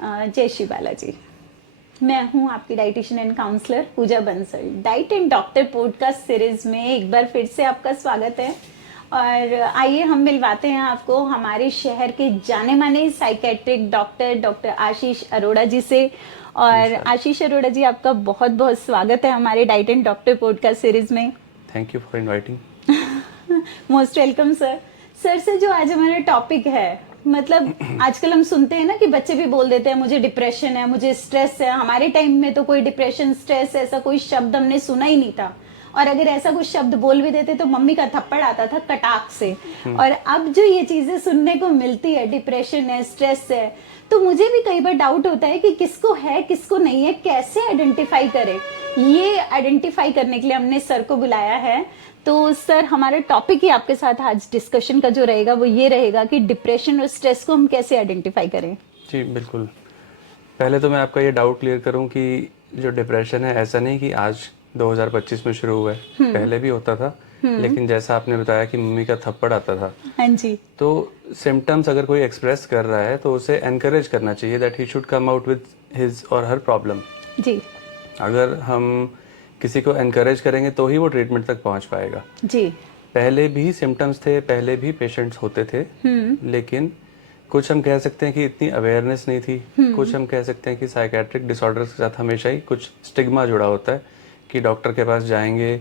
जय श्री बालाजी। मैं हूं आपकी dietitian and counsellor Pooja Bansal. Diet and doctor podcast series में एक बार फिर से आपका स्वागत है। और आइए हम मिलवाते हैं आपको हमारे शहर के जाने माने साइकेट्रिक डॉक्टर आशीष अरोड़ा जी से। और आशीष अरोड़ा जी, आपका बहुत बहुत स्वागत है हमारे diet and doctor podcast series में। Thank you for inviting. Most welcome sir. Sir जो आज हमारा टॉपिक है, मतलब आजकल हम सुनते हैं ना कि बच्चे भी बोल देते हैं मुझे डिप्रेशन है, मुझे स्ट्रेस है। हमारे टाइम में तो कोई डिप्रेशन स्ट्रेस ऐसा कोई शब्द हमने सुना ही नहीं था, और अगर ऐसा कुछ शब्द बोल भी देते तो मम्मी का थप्पड़ आता था कटाक से। और अब जो ये चीजें सुनने को मिलती है, डिप्रेशन है, स्ट्रेस है, तो मुझे भी कई बार डाउट होता है कि किसको है किसको नहीं है, कैसे आइडेंटिफाई करें। ये आइडेंटिफाई करने के लिए हमने सर को बुलाया है। तो सर, हमारा टॉपिक ही आपके साथ आज डिस्कशन का जो रहेगा वो ये रहेगा कि डिप्रेशन और स्ट्रेस को हम कैसे आइडेंटिफाई करें। जी बिल्कुल। पहले तो मैं आपका ये डाउट क्लियर करूं कि जो डिप्रेशन है ऐसा नहीं कि आज 2025 में शुरू हुआ है, पहले भी होता था। लेकिन जैसा आपने बताया कि मम्मी का थप्पड़ आता था, हाँ जी, तो सिम्टम्स अगर कोई एक्सप्रेस कर रहा है तो उसे एनकरेज करना चाहिए that he should come out with his और हर प्रॉब्लम। जी अगर हम किसी को एनकरेज करेंगे तो ही वो ट्रीटमेंट तक पहुंच पाएगा। जी। पहले भी सिम्टम्स थे, पहले भी पेशेंट्स होते थे, लेकिन कुछ हम कह सकते हैं कि इतनी अवेयरनेस नहीं थी। कुछ हम कह सकते हैं कि साइकेट्रिक डिसऑर्डर्स के साथ हमेशा ही कुछ स्टिग्मा जुड़ा होता है कि डॉक्टर के पास जाएंगे,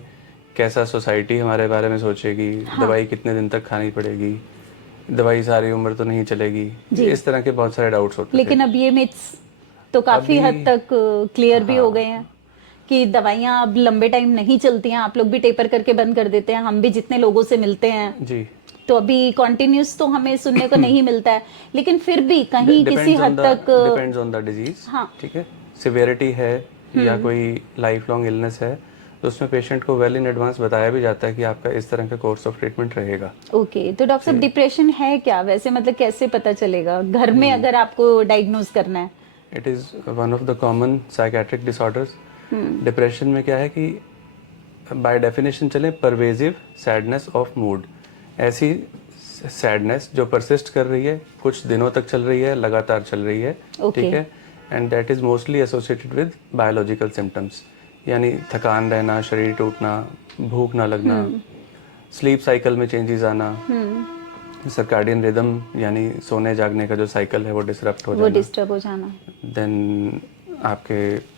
कैसा सोसाइटी हमारे बारे में सोचेगी, दवाई कितने दिन तक खानी पड़ेगी, दवाई सारी उम्र तो नहीं चलेगी, इस तरह के बहुत सारे डाउट्स होते थे। लेकिन अब ये मिथ्स तो काफी हद तक क्लियर भी हो गए हैं कि दवाइयाँ अब लंबे टाइम नहीं चलती हैं। आप लोग भी टेपर करके बंद कर देते हैं, हम भी जितने लोगों से मिलते हैं जी, तो अभी कॉन्टिन्यूस तो हमें सुनने को नहीं मिलता है, लेकिन फिर भी कहीं किसी हद तक डिपेंड्स ऑन द डिजीज। हाँ, ठीक है, सिवियरिटी है या कोई लाइफ लॉन्ग इलनेस है तो उसमें पेशेंट को वेल इन एडवांस बताया भी जाता है कि आपका इस तरह का कोर्स ऑफ ट्रीटमेंट रहेगा। ओके। तो डॉक्टर साहब, डिप्रेशन है क्या वैसे, मतलब कैसे पता चलेगा घर में अगर आपको डायग्नोज करना है? It is one of the common psychiatric disorders. Depression में क्या है कि बाय डेफिनेशन चले परवेजिव सैडनेस ऑफ मूड, ऐसी सैडनेस जो परसिस्ट कर रही है, कुछ दिनों तक चल रही है, लगातार चल रही है। ठीक है, and that is mostly associated with biological symptoms, यानी थकान रहना, शरीर टूटना, भूख ना लगना, स्लीप साइकिल में चेंजेस आना, सर्काडियन रिदम यानी सोने जागने का जो साइकिल है वो डिस्टर्ब हो जाना, देन आपके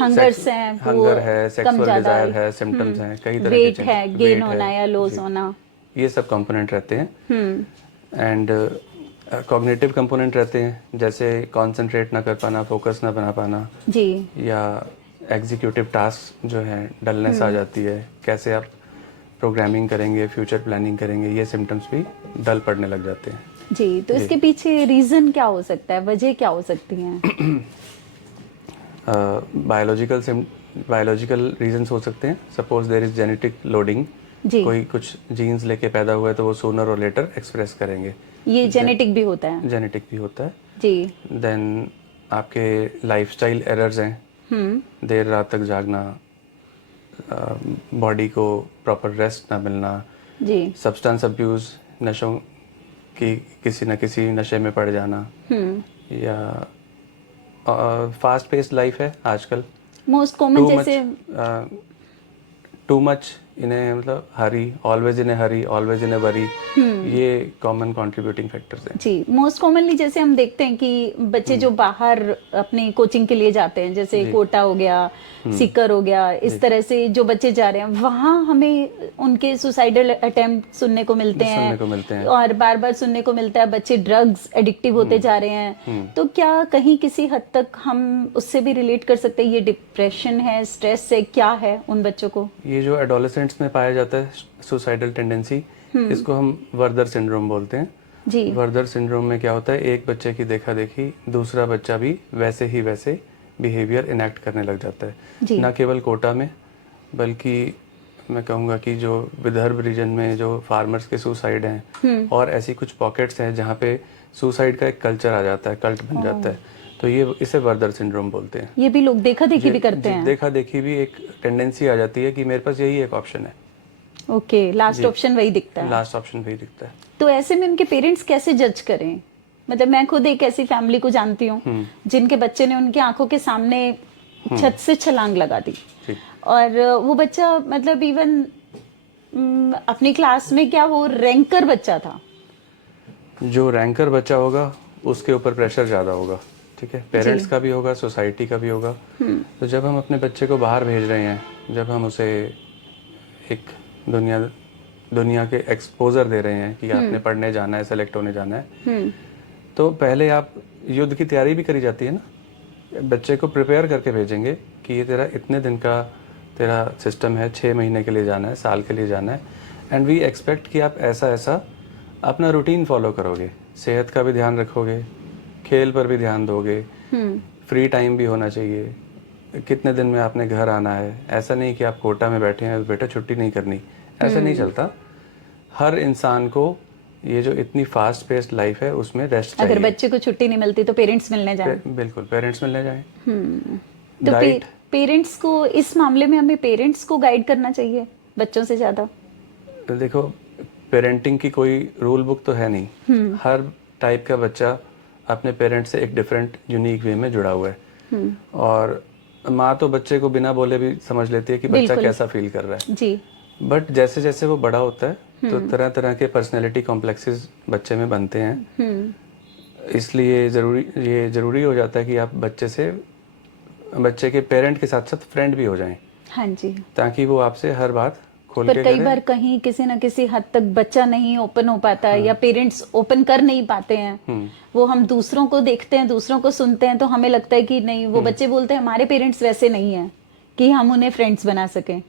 हंगर है, सेक्सुअल डिजायर है, सिम्टम्स हैं, कई तरह के वेट है, गेन होना या लॉस होना, ये सब कंपोनेंट रहते हैं। एंड कॉग्निटिव कंपोनेंट रहते हैं, जैसे कंसंट्रेट ना कर पाना, फोकस ना बना पाना जी, या एग्जीक्यूटिव टास्क जो है डलनेस आ जाती है, कैसे आप प्रोग्रामिंग करेंगे, फ्यूचर प्लानिंग करेंगे, ये सिम्टम्स भी डल पड़ने लग जाते हैं जी। तो इसके पीछे रीजन क्या हो सकता है, वजह क्या हो सकती है? बायोलॉजिकल रीजंस हो सकते हैं। Suppose there is genetic loading, कोई कुछ जीन्स लेके पैदा हुआ है तो वो सूनर और लेटर एक्सप्रेस करेंगे। ये जेनेटिक भी होता है? जेनेटिक भी होता है जी। देन आपके लाइफस्टाइल एरर्स हैं, देर रात तक जागना, बॉडी को प्रॉपर रेस्ट ना मिलना जी, सब्सटेंस अब्यूज, नशों की किसी न किसी नशे में पड़ जाना, या फास्ट पेस्ड लाइफ है आजकल। मोस्ट कॉमन जैसे टू मच इन्हें, मतलब hurry, always in a hurry, always in a worry, ये कॉमन कंट्रीब्यूटिंग फैक्टर्स हैं। जी, मोस्ट कॉमनली जैसे हम देखते हैं कि बच्चे जो बाहर अपनी कोचिंग के लिए जाते हैं, जैसे कोटा हो गया, सीकर हो गया, इस तरह से जो बच्चे जा रहे हैं, वहाँ हमें उनके सुसाइडल अटेम्प्ट सुनने को मिलते हैं और बार बार सुनने को मिलता है बच्चे ड्रग्स एडिक्टिव होते जा रहे हैं। तो क्या कहीं किसी हद तक हम उससे भी रिलेट कर सकते हैं, ये डिप्रेशन है, स्ट्रेस है, क्या है उन बच्चों को? ये जो एडोलेसेंट्स में पाया जाता है सुसाइडल टेंडेंसी, इसको हम वर्दर सिंड्रोम बोलते हैं जी। वर्दर सिंड्रोम में क्या होता है, एक बच्चे की देखा देखी दूसरा बच्चा भी वैसे बिहेवियर इनेक्ट करने लग जाता है। ना केवल कोटा में, बल्कि मैं कहूँगा कि जो विदर्भ रीजन में जो फार्मर्स के सुसाइड हैं और ऐसी कुछ पॉकेट्स हैं जहाँ पे सुसाइड का एक कल्चर आ जाता है, कल्ट बन जाता है, तो ये इसे वर्दर सिंड्रोम बोलते हैं। ये भी लोग देखा देखी भी करते हैं? देखा देखी भी एक टेंडेंसी आ जाती है कि मेरे पास यही एक ऑप्शन है। ओके, लास्ट ऑप्शन वही दिखता है। लास्ट ऑप्शन वही दिखता है। तो ऐसे में उनके पेरेंट्स कैसे जज करें मतलब मैं खुद एक ऐसी फैमिली को जानती हूँ जिनके बच्चे ने उनकी आंखों के सामने छत से छलांग लगा दी, ठीक। और वो बच्चा मतलब इवन अपनी क्लास में क्या वो रैंकर बच्चा था। जो रैंकर बच्चा होगा उसके ऊपर प्रेशर ज़्यादा होगा, ठीक है, पेरेंट्स का भी होगा, सोसाइटी का भी होगा। तो जब हम अपने बच्चे को बाहर भेज रहे हैं, जब हम उसे एक दुनिया के एक्सपोजर दे रहे हैं कि आपने पढ़ने जाना है, सेलेक्ट होने जाना है, तो पहले आप युद्ध की तैयारी भी करी जाती है ना। बच्चे को प्रिपेयर करके भेजेंगे कि ये तेरा इतने दिन का तेरा सिस्टम है, 6 महीने के लिए जाना है, साल के लिए जाना है, एंड वी एक्सपेक्ट कि आप ऐसा ऐसा अपना रूटीन फॉलो करोगे, सेहत का भी ध्यान रखोगे, खेल पर भी ध्यान दोगे, फ्री टाइम भी होना चाहिए, कितने दिन में आपने घर आना है। ऐसा नहीं कि आप कोटा में बैठे हैं बेटा छुट्टी नहीं करनी, ऐसा नहीं चलता। हर इंसान को ये जो इतनी फास्ट पेस्ड लाइफ है उसमें रेस्ट चाहिए। अगर बच्चे को छुट्टी नहीं मिलती तो पेरेंट्स मिलने जाएं। बिल्कुल, पेरेंट्स मिलने जाएं। तो पेरेंट्स को इस मामले में हमें पेरेंट्स को गाइड करना चाहिए बच्चों से ज्यादा। देखो, पेरेंटिंग की कोई रूल बुक तो है नहीं। हर टाइप का बच्चा अपने पेरेंट्स से एक डिफरेंट यूनिक वे में जुड़ा हुआ है, और माँ तो बच्चे को बिना बोले भी समझ लेती है कि बच्चा कैसा फील कर रहा है जी। बट जैसे जैसे वो बड़ा होता है तो तरह तरह के पर्सनैलिटी कॉम्प्लेक्सेस बच्चे में बनते हैं। इसलिए ये ज़रूरी हो जाता है कि आप बच्चे के पेरेंट के साथ साथ फ्रेंड भी हो जाएं। हाँ जी। ताकि वो आपसे हर बात खोल पर के कई बार कहीं किसी न किसी हद तक बच्चा नहीं ओपन हो पाता है, या पेरेंट्स ओपन कर नहीं पाते हैं। वो हम दूसरों को देखते हैं, दूसरों को सुनते हैं, तो हमें लगता है कि नहीं, वो बच्चे बोलते हैं हमारे पेरेंट्स वैसे नहीं है कि हम उन्हें फ्रेंड्स बना सकें।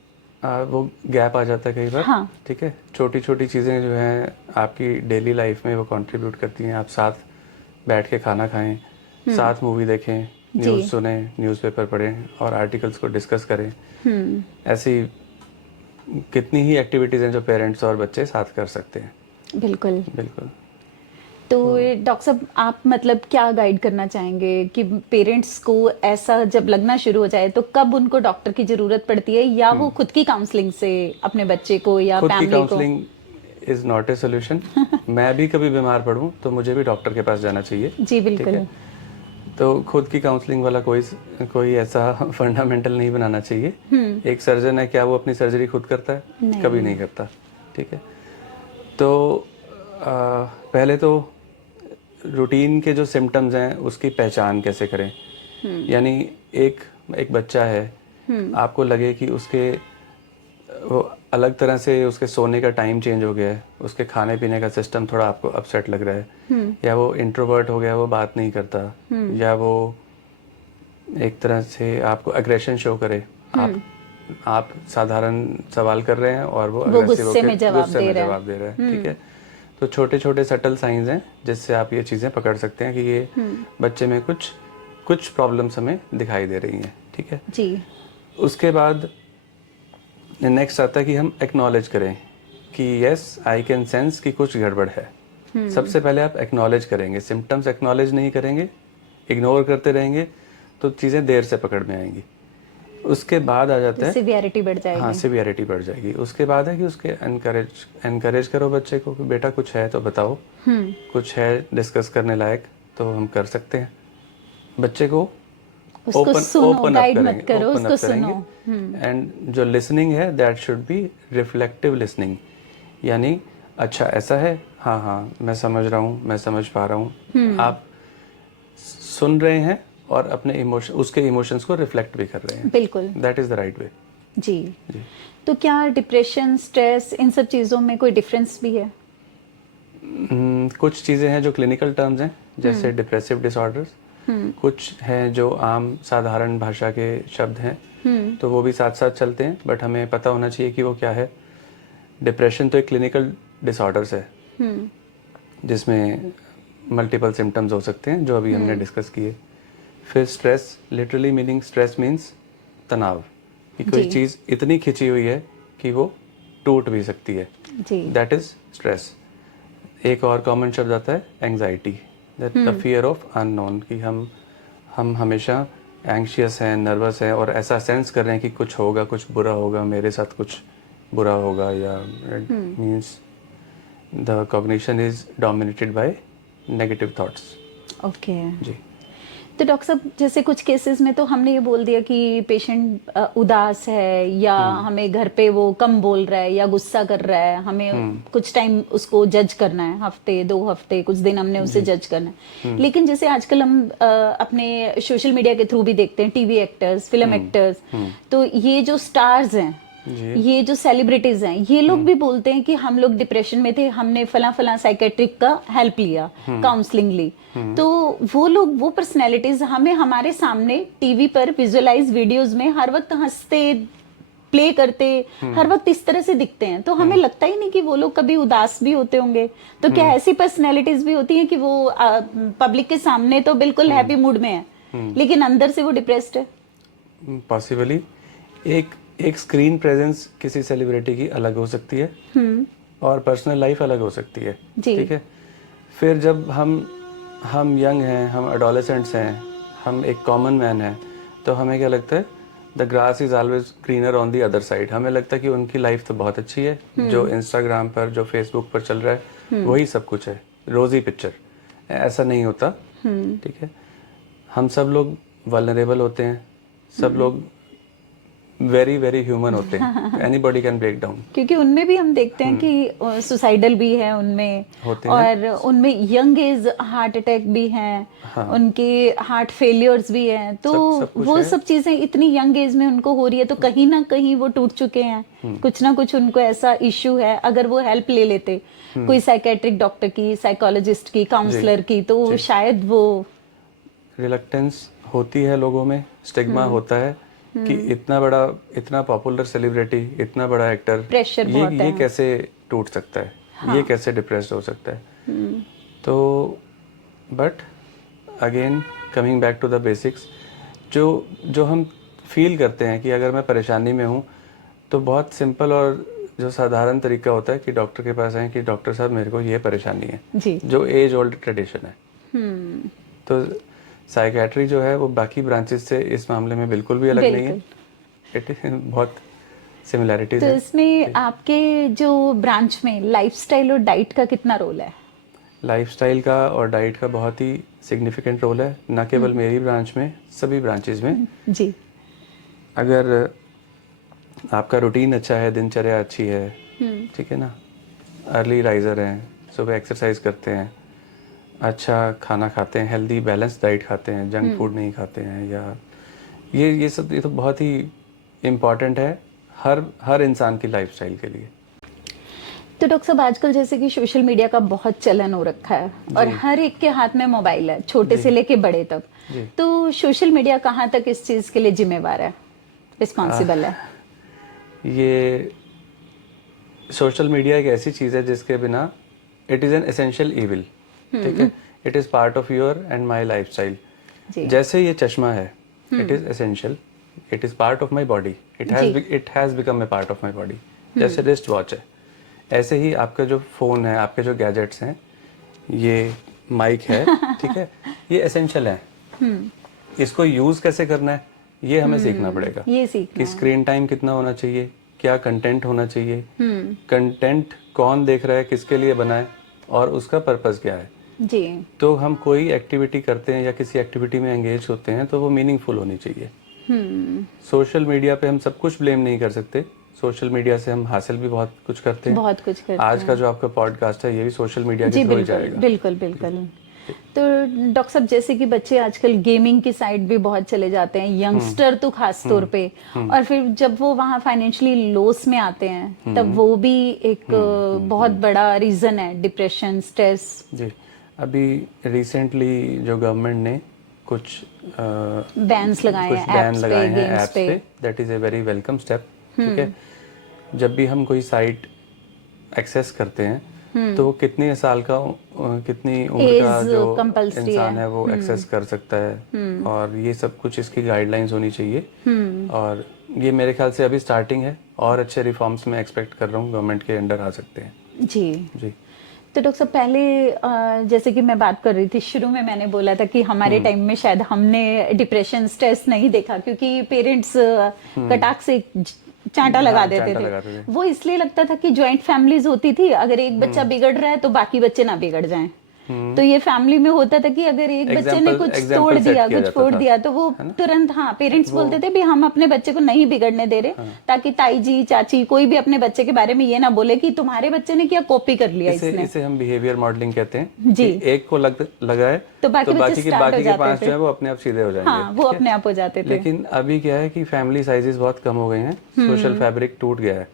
वो गैप आ जाता है कई बार। हाँ। ठीक है, छोटी छोटी चीज़ें जो हैं आपकी डेली लाइफ में वो कंट्रीब्यूट करती हैं। आप साथ बैठ के खाना खाएं, साथ मूवी देखें, न्यूज़ सुने, न्यूज़पेपर पढ़ें और आर्टिकल्स को डिस्कस करें। ऐसी कितनी ही एक्टिविटीज़ हैं जो पेरेंट्स और बच्चे साथ कर सकते हैं। बिल्कुल बिल्कुल। तो डॉक्टर साहब, आप मतलब क्या गाइड करना चाहेंगे कि पेरेंट्स को ऐसा जब लगना शुरू हो जाए तो कब उनको डॉक्टर की जरूरत पड़ती है, या वो खुद की काउंसलिंग से अपने बच्चे को या खुद की फैमिली को? Counselling is not a solution. मैं भी कभी बीमार पड़ूं तो मुझे भी डॉक्टर के पास जाना चाहिए। जी बिल्कुल। तो खुद की काउंसलिंग वाला कोई ऐसा फंडामेंटल नहीं बनाना चाहिए। एक सर्जन है, क्या वो अपनी सर्जरी खुद करता है? कभी नहीं करता। ठीक है, तो पहले तो रूटीन के जो सिम्टम्स हैं उसकी पहचान कैसे करें। यानी एक बच्चा है, आपको लगे कि उसके वो अलग तरह से उसके सोने का टाइम चेंज हो गया है, उसके खाने पीने का सिस्टम थोड़ा आपको अपसेट लग रहा है, या वो इंट्रोवर्ट हो गया, वो बात नहीं करता, या वो एक तरह से आपको एग्रेशन शो करे। आप साधारण सवाल कर रहे हैं और वो अग्रेसिव होकर जवाब दे रहा है। ठीक है, तो छोटे छोटे सटल साइंस हैं जिससे आप ये चीज़ें पकड़ सकते हैं कि ये बच्चे में कुछ प्रॉब्लम्स हमें दिखाई दे रही हैं। ठीक है जी। उसके बाद नेक्स्ट आता है कि हम एक्नॉलेज करें कि यस आई कैन सेंस कि कुछ गड़बड़ है। सबसे पहले आप एक्नॉलेज करेंगे। सिम्टम्स एक्नॉलेज नहीं करेंगे, इग्नोर करते रहेंगे तो चीज़ें देर से पकड़ में आएंगी। उसके बाद आ जाता है सिवियरिटी बढ़ जाएगी। हाँ, सिवियरिटी बढ़ जाएगी। उसके बाद है कि उसके एनकरेज करो बच्चे को कि बेटा कुछ है तो बताओ, कुछ है डिस्कस करने लायक तो हम कर सकते हैं। बच्चे को ओपन अप करेंगे। एंड जो लिसनिंग है that should be reflective listening, यानी अच्छा ऐसा है, हाँ हाँ मैं समझ रहा हूँ, मैं समझ पा रहा हूँ। आप सुन रहे हैं और अपने उसके इमोशंस को रिफ्लेक्ट भी कर रहे हैं। बिल्कुल, that is the right way. जी। तो क्या डिप्रेशन, स्ट्रेस, इन सब चीज़ों में कोई डिफरेंस भी है? कुछ चीज़ें हैं जो क्लिनिकल टर्म्स हैं, जैसे डिप्रेसिव डिसऑर्डर्स। कुछ हैं जो आम साधारण भाषा के शब्द हैं, तो वो भी साथ साथ चलते हैं, बट हमें पता होना चाहिए कि वो क्या है। डिप्रेशन तो एक क्लिनिकल डिसऑर्डर्स है जिसमें मल्टीपल सिम्टम्स हो सकते हैं जो अभी हमने डिस्कस किए। फिर stress, literally meaning stress means तनाव, कि कोई चीज़ इतनी खिंची हुई है कि वो टूट भी सकती है, दैट इज स्ट्रेस। एक और कॉमन शब्द आता है anxiety, the fear of unknown, कि हम हमेशा एंग्शियस हैं, नर्वस हैं और ऐसा सेंस कर रहे हैं कि कुछ होगा, कुछ बुरा होगा, मेरे साथ कुछ बुरा होगा, या means the cognition is dominated by negative thoughts. Okay. जी। तो डॉक्टर साहब जैसे कुछ केसेस में तो हमने ये बोल दिया कि पेशेंट उदास है या हमें घर पे वो कम बोल रहा है या गुस्सा कर रहा है, हमें कुछ टाइम उसको जज करना है, हफ्ते 2 हफ्ते कुछ दिन हमने उसे जज करना है। लेकिन जैसे आजकल हम अपने सोशल मीडिया के थ्रू भी देखते हैं, टीवी एक्टर्स, फिल्म एक्टर्स, तो ये जो स्टार्स हैं, ये जो सेलिब्रिटीज हैं, ये लोग भी बोलते हैं कि हम लोग डिप्रेशन में थे, हमने फला फला साइकेट्रिक का हेल्प लिया, काउंसलिंग ली। तो वो लोग, वो पर्सनैलिटीज हमें हमारे सामने टीवी पर विजुअलाइज वीडियोस में हर वक्त हंसते, प्ले करते, हर वक्त इस तरह से दिखते हैं, तो हमें लगता ही नहीं कि वो लोग कभी उदास भी होते होंगे। तो क्या ऐसी पर्सनैलिटीज भी होती हैं कि वो पब्लिक के सामने तो बिल्कुल हैप्पी मूड में है, लेकिन अंदर से वो डिप्रेस्ड है? पॉसिबली एक स्क्रीन प्रेजेंस किसी सेलिब्रिटी की अलग हो सकती है और पर्सनल लाइफ अलग हो सकती है। ठीक है। फिर जब हम यंग हैं, हम एडोलेसेंट्स हैं, हम एक कॉमन मैन हैं, तो हमें क्या लगता है, the grass is always greener on the other side. हमें लगता है कि उनकी लाइफ तो बहुत अच्छी है, जो इंस्टाग्राम पर, जो फेसबुक पर चल रहा है वही सब कुछ है, रोजी पिक्चर। ऐसा नहीं होता। ठीक है। हम सब लोग वल्नरेबल होते हैं, सब लोग वेरी वेरी ह्यूमन होते हैं। Anybody can break down. क्योंकि उनमें भी हम देखते हैं कि सुसाइडल भी है उनमें, और उनमें यंग एज हार्ट अटैक भी है, उनके हार्ट फेलियर्स भी हैं, तो वो सब चीजें इतनी यंग एज में उनको हो रही है, तो कहीं ना कहीं वो टूट चुके हैं, कुछ ना कुछ उनको ऐसा इश्यू है। अगर वो हेल्प ले लेते कोई साइकेट्रिक डॉक्टर की, साइकोलॉजिस्ट की, काउंसलर की, तो शायद वो। रिलक्टेंस होती है लोगों में, स्टिग्मा होता है कि इतना पॉपुलर सेलिब्रिटी, इतना बड़ा एक्टर, प्रेशर ये कैसे टूट सकता है, ये कैसे डिप्रेस्ड हो सकता है। तो but again coming back to the basics, जो हम फील करते हैं कि अगर मैं परेशानी में हूँ, तो बहुत सिंपल और जो साधारण तरीका होता है कि डॉक्टर के पास आए कि डॉक्टर साहब मेरे को ये परेशानी है, जो एज ओल्ड ट्रेडिशन है। तो साइकेट्री जो है वो बाकी ब्रांचेस से इस मामले में बिल्कुल भी अलग नहीं है। बहुत सिमिलैरिटीज तो है। इसमें आपके जो ब्रांच में लाइफस्टाइल और डाइट का कितना रोल है? लाइफस्टाइल का और डाइट का बहुत ही सिग्निफिकेंट रोल है, न केवल मेरी ब्रांच में, सभी ब्रांचेस में। जी। अगर आपका रूटीन अच्छा है, दिनचर्या अच्छी है, ठीक है ना, अर्ली राइजर हैं, सुबह एक्सरसाइज करते हैं, अच्छा खाना खाते हैं, हेल्दी बैलेंस डाइट खाते हैं, जंक फूड नहीं खाते हैं, या ये सब, ये तो बहुत ही इम्पॉर्टेंट है हर इंसान की लाइफस्टाइल के लिए। तो डॉक्टर साहब आजकल जैसे कि सोशल मीडिया का बहुत चलन हो रखा है और हर एक के हाथ में मोबाइल है, छोटे से लेके बड़े तक, तो सोशल मीडिया कहाँ तक इस चीज के लिए जिम्मेवार है, रिस्पॉन्सिबल है? ये सोशल मीडिया एक ऐसी चीज है जिसके बिना it is an essential evil. ठीक है। It is part of your and my lifestyle. जैसे ये चश्मा है, it is essential, it is part of my body, it has become a part of my body. जैसे रिस्ट वॉच है, ऐसे ही आपका जो फोन है, आपके जो गैजेट्स हैं, ये माइक है, ठीक है, ये एसेंशियल है। इसको यूज कैसे करना है ये हमें सीखना पड़ेगा। कि स्क्रीन टाइम कितना होना चाहिए, क्या कंटेंट होना चाहिए, कंटेंट कौन देख रहा है, किसके लिए बना है, और उसका पर्पस क्या है। जी। तो हम कोई एक्टिविटी करते हैं या किसी एक्टिविटी में एंगेज होते हैं तो वो मीनिंगफुल होनी चाहिए। सोशल मीडिया पे हम सब कुछ ब्लेम नहीं कर सकते, सोशल मीडिया से हम हासिल भी बहुत कुछ करते हैं। बहुत कुछ करते आज का जो आपका पॉडकास्ट है ये भी सोशल मीडिया के थ्रू ही जाएगा। बिल्कुल बिल्कुल। तो डॉक्टर साहब जैसे कि बच्चे आजकल गेमिंग की साइड भी बहुत चले जाते हैं, यंगस्टर तो खास तौर पे, और फिर जब वो वहाँ फाइनेंशियली लॉस में आते हैं तब वो भी एक बहुत बड़ा रीजन है, डिप्रेशन, स्ट्रेस। जी। अभी रिसेंटली जो गवर्नमेंट ने कुछ बैन्स लगाए हैं ऐप्स पे, that is a very welcome step. ठीक है। जब भी हम कोई साइट एक्सेस करते हैं तो कितने साल का, कितनी उम्र का जो इंसान है वो एक्सेस कर सकता है, और ये सब कुछ इसकी गाइडलाइंस होनी चाहिए। और ये मेरे ख्याल से अभी स्टार्टिंग है, और अच्छे रिफॉर्म्स मैं एक्सपेक्ट कर रहा हूँ गवर्नमेंट के अंडर आ सकते हैं। जी जी। तो डॉक्टर साहब पहले जैसे कि मैं बात कर रही थी, शुरू में मैंने बोला था कि हमारे टाइम में शायद हमने डिप्रेशन, स्ट्रेस नहीं देखा, क्योंकि पेरेंट्स कटाक से चांटा लगा देते थे। वो इसलिए लगता था कि ज्वाइंट फैमिलीज होती थी, अगर एक बच्चा बिगड़ रहा है तो बाकी बच्चे ना बिगड़ जाएं। तो ये फैमिली में होता था कि अगर एक बच्चे ने कुछ तोड़ दिया, कुछ फोड़ दिया, तो वो तुरंत, हाँ, पेरेंट्स बोलते थे भी हम अपने बच्चे को नहीं बिगड़ने दे रहे, ताकि ताई जी, चाची, कोई भी अपने बच्चे के बारे में ये ना बोले कि तुम्हारे बच्चे ने क्या कॉपी कर लिया इसने। इसे हम बिहेवियर मॉडलिंग कहते हैं जी। कि एक को लगा है तो बाकी के 5 जो है वो अपने आप सीधे हो जाएंगे। हाँ, वो अपने आप हो जाते थे। लेकिन अभी क्या है कि फैमिली साइजेस बहुत कम हो गए हैं, सोशल फैब्रिक टूट गया है।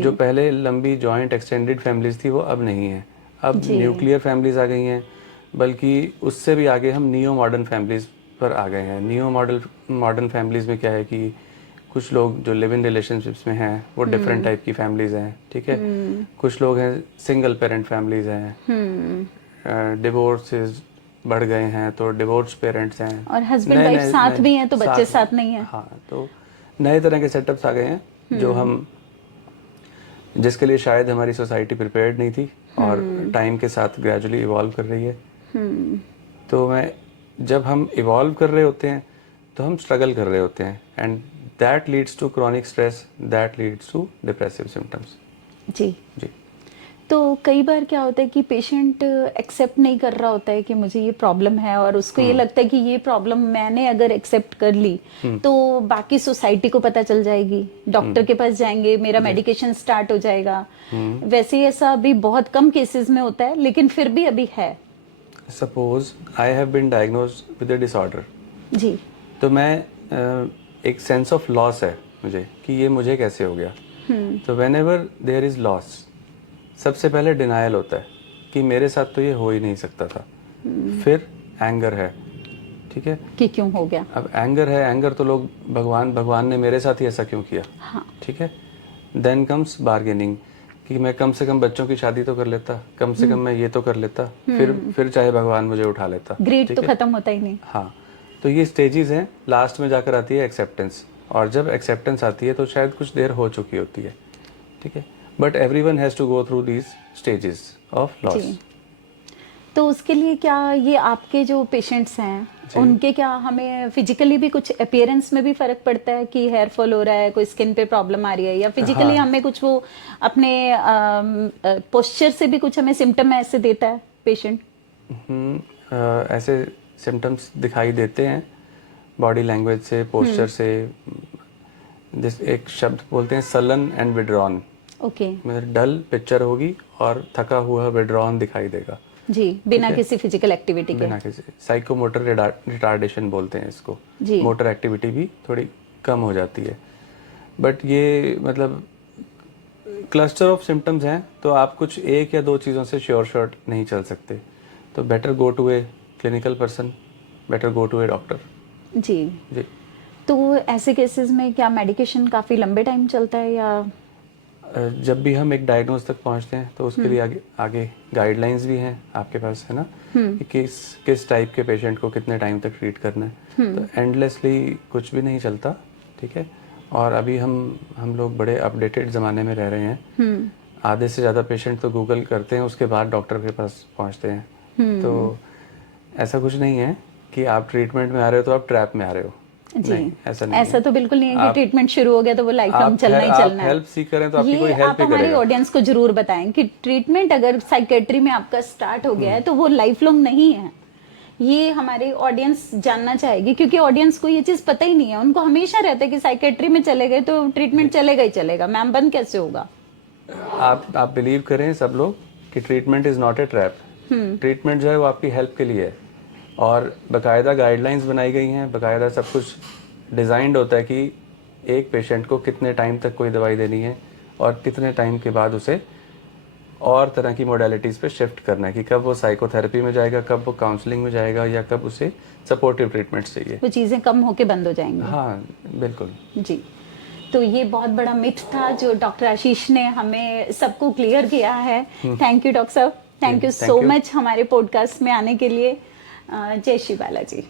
जो पहले लंबी जॉइंट एक्सटेंडेड फैमिलीज थी वो अब नहीं है, अब न्यूक्लियर फैमिलीज आ गई हैं, बल्कि उससे भी आगे हम नियो मॉडर्न फैमिलीज पर आ गए हैं। नियो मॉडर्न फैमिलीज में क्या है कि कुछ लोग जो लिव इन रिलेशनशिप्स में हैं वो डिफरेंट टाइप की फैमिलीज हैं, ठीक है। कुछ लोग हैं सिंगल पेरेंट फैमिलीज हैं, डिवोर्सेस बढ़ गए हैं तो डिवोर्स पेरेंट्स हैं, और हस्बैंड वाइफ साथ भी हैं तो बच्चे साथ नहीं हैं। हाँ, तो नए तरह के सेटअप्स आ गए हैं जो हम, जिसके लिए शायद हमारी सोसाइटी प्रिपेयर्ड नहीं थी और टाइम के साथ ग्रेजुअली इवॉल्व कर रही है। तो जब हम इवॉल्व कर रहे होते हैं तो हम स्ट्रगल कर रहे होते हैं, and that leads to chronic stress, that leads to depressive symptoms. जी। तो कई बार क्या होता है कि पेशेंट एक्सेप्ट नहीं कर रहा होता है कि मुझे ये प्रॉब्लम है, और उसको ये लगता है कि ये प्रॉब्लम मैंने अगर एक्सेप्ट कर ली तो बाकी सोसाइटी को पता चल जाएगी, डॉक्टर के पास जाएंगे, मेरा मेडिकेशन स्टार्ट हो जाएगा। वैसे ही ऐसा अभी बहुत कम केसेस में होता है, लेकिन फिर भी अभी है। Suppose I have been diagnosed with a disorder. जी। तो मैं एक सेंस ऑफ लॉस है मुझे कि ये मुझे कैसे हो गया। तो व्हेनेवर देयर इज लॉस, सबसे पहले डिनायल होता है कि मेरे साथ तो ये हो ही नहीं सकता था। फिर एंगर है, ठीक है, कि क्यों हो गया। अब एंगर है, एंगर तो लोग भगवान ने मेरे साथ ही ऐसा क्यों किया। हाँ। ठीक है। देन कम्स बार्गेनिंग कि मैं कम से कम बच्चों की शादी तो कर लेता, कम से कम मैं ये तो कर लेता, फिर चाहे भगवान मुझे उठा लेता। ग्रीड तो खत्म होता ही नहीं। हाँ, तो ये स्टेजेस हैं, लास्ट में जाकर आती है एक्सेप्टेंस, और जब एक्सेप्टेंस आती है तो शायद कुछ देर हो चुकी होती है, ठीक है, but everyone has to go through these stages of loss. तो उसके लिए क्या ये आपके जो पेशेंट्स हैं उनके क्या हमें फिजिकली भी कुछ अपीयरेंस में भी फर्क पड़ता है कि हेयर फॉल हो रहा है, कोई स्किन पे प्रॉब्लम आ रही है, या फिजिकली हमें कुछ वो अपने पोस्चर से भी कुछ हमें सिम्टम ऐसे देता है पेशेंट? ऐसे सिम्टम्स दिखाई देते हैं बॉडी लैंग्वेज से, पोस्चर से। जिस एक शब्द बोलते हैं सलन एंड विड्रॉन। ओके। मतलब डल पिक्चर होगी और थका हुआ विड्रॉन दिखाई देगा जी, बिना किसी फिजिकल एक्टिविटी के, बिना किसी। साइकोमोटर रिटार्डेशन बोलते हैं इसको। मोटर एक्टिविटी भी थोड़ी कम हो जाती है, बट ये मतलब क्लस्टर ऑफ सिम्टम्स हैं, तो आप कुछ एक या दो चीज़ों से श्योर नहीं चल सकते। तो better go to a clinical person, better go to a doctor. जी। जी। तो ऐसे केसेस में क्या मेडिकेशन काफ़ी लंबे टाइम चलता है, या जब भी हम एक डायग्नोज तक पहुंचते हैं तो उसके लिए आगे गाइडलाइंस भी हैं आपके पास, है ना, कि किस टाइप के पेशेंट को कितने टाइम तक ट्रीट करना है। तो एंडलेसली कुछ भी नहीं चलता, ठीक है। और अभी हम लोग बड़े अपडेटेड ज़माने में रह रहे हैं। आधे से ज़्यादा पेशेंट तो गूगल करते हैं, उसके बाद डॉक्टर के पास पहुंचते हैं। तो ऐसा कुछ नहीं है कि आप ट्रीटमेंट में आ रहे हो तो आप ट्रैप में आ रहे हो। जी, नहीं, ऐसा तो बिल्कुल नहीं है कि ट्रीटमेंट शुरू हो गया तो वो लाइफ लॉन्ग चलना ही चलना है। हेल्प सीख रहे हैं तो आपकी कोई हेल्प ही करेगा। आप हमारे ऑडियंस को जरूर बताएं कि ट्रीटमेंट अगर साइकेट्री में आपका स्टार्ट हो गया है तो वो लाइफ लॉन्ग नहीं है। ये हमारे ऑडियंस जानना चाहेगी, क्योंकि ऑडियंस को ये चीज पता ही नहीं है। उनको हमेशा रहता है कि साइकेट्री में चले गए तो ट्रीटमेंट चलेगा ही चलेगा, मैम बंद कैसे होगा। आप बिलीव करें सब लोग कि treatment is not a trap. Treatment जो है वो आपकी हेल्प के लिए है, और बाकायदा गाइडलाइंस बनाई गई हैं, बाकायदा सब कुछ डिज़ाइंड होता है कि एक पेशेंट को कितने टाइम तक कोई दवाई देनी है और कितने टाइम के बाद उसे और तरह की मोडेलिटीज़ पे शिफ्ट करना है, कि कब वो साइकोथेरेपी में जाएगा, कब वो काउंसलिंग में जाएगा, या कब उसे सपोर्टिव ट्रीटमेंट चाहिए। वो चीज़ें कम होके बंद हो जाएंगी। हाँ बिल्कुल जी। तो ये बहुत बड़ा मिथ था जो डॉक्टर आशीष ने हमें सबको क्लियर किया है। थैंक यू डॉक्टर साहब, थैंक यू सो मच हमारे पॉडकास्ट में आने के लिए। जय श्री बालाजी।